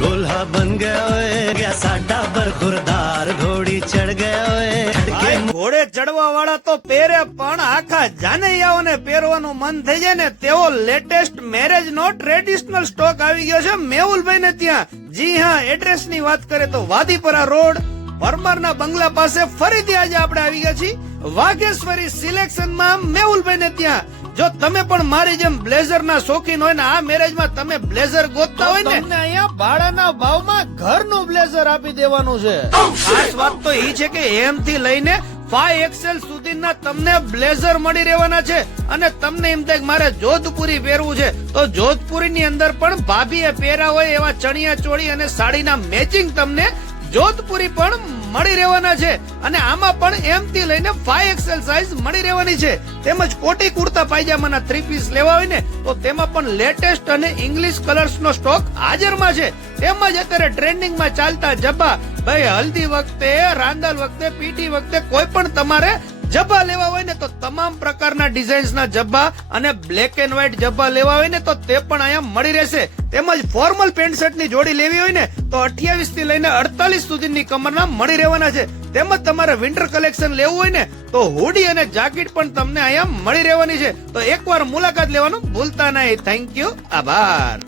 दूल्हा बन गया साडा बरखुरदार घोड़ी चढ़ गया ઘોડે ચડવા વાળા તો પહેરે પણ આખા જાનૈયાઓને પહેરવાનું મન થઈ જાય ને તેવો લેટેસ્ટ મેરેજ નો ટ્રેડિશનલ સ્ટોક આવી ગયો છે મેહુલભાઈ ને ત્યાં. જી હા, એડ્રેસ ની વાત કરીએ તો વાદીપરા રોડ પરમારના બંગલા પાસે ફરીથી આજે આપણે આવી ગયા છીએ વાઘેશ્વરી સિલેક્શન માં મેહુલભાઈ ને ત્યાં. જો તમે પણ મારી જેમ બ્લેઝર ના શોખીન હોય ને આ મેરેજ માં તમે બ્લેઝર ગોતતા હોય ને તમને અહીંયા ભાડાના ભાવમાં ઘરનું બ્લેઝર આપી દેવાનું છે. ખાસ વાત તો એ છે કે એમ થી લઈને 5XL સુધીના તમને બ્લેઝર મળી રહેવાના છે. અને તમને એમ થાય કે મારે જોધપુરી પહેરવું છે તો જોધપુરી ની અંદર પણ ભાભીએ પહેર્યા હોય એવા ચણિયા ચોળી અને સાડીના મેચિંગ તમને જોધપુરી પણ મળી રહેવાના છે. અને આમાં પણ એમ થી લઈને 5XL સાઈઝ મળી રહેવાની છે. તેમજ કોટી કુર્તા પાયજામાના 3 પીસ લેવા હોય ને તો તેમાં પણ લેટેસ્ટ અને ઇંગ્લિશ કલર્સ નો સ્ટોક હાજરમાં છે. તેમજ અત્યારે ટ્રેન્ડિંગમાં ચાલતા જબ્બા, ભાઈ હલ્દી વખતે, રાંદલ વખતે, પીટી વખતે કોઈ પણ તમારે જબ્બા લેવા હોય ને તો તમામ પ્રકારના ડિઝાઇન્સ ના જબ્બા અને બ્લેક એન્ડ વ્હાઈટ જબ્બા લેવા હોય ને તો તે પણ અહીંયા મળી રહેશે. તેમજ ફોર્મલ પેન્ટ શર્ટ ની જોડી લેવી હોય ને તો 28 થી લઈને 48 સુધીની કમરના મળી રહેવાના છે. તેમજ તમારે વિન્ટર કલેક્શન લેવું હોય ને તો હુડી અને જાકેટ પણ તમને અહીંયા મળી રહેવાની છે. તો એકવાર મુલાકાત લેવાનું ભૂલતા નહીં. થેન્ક યુ, આભાર.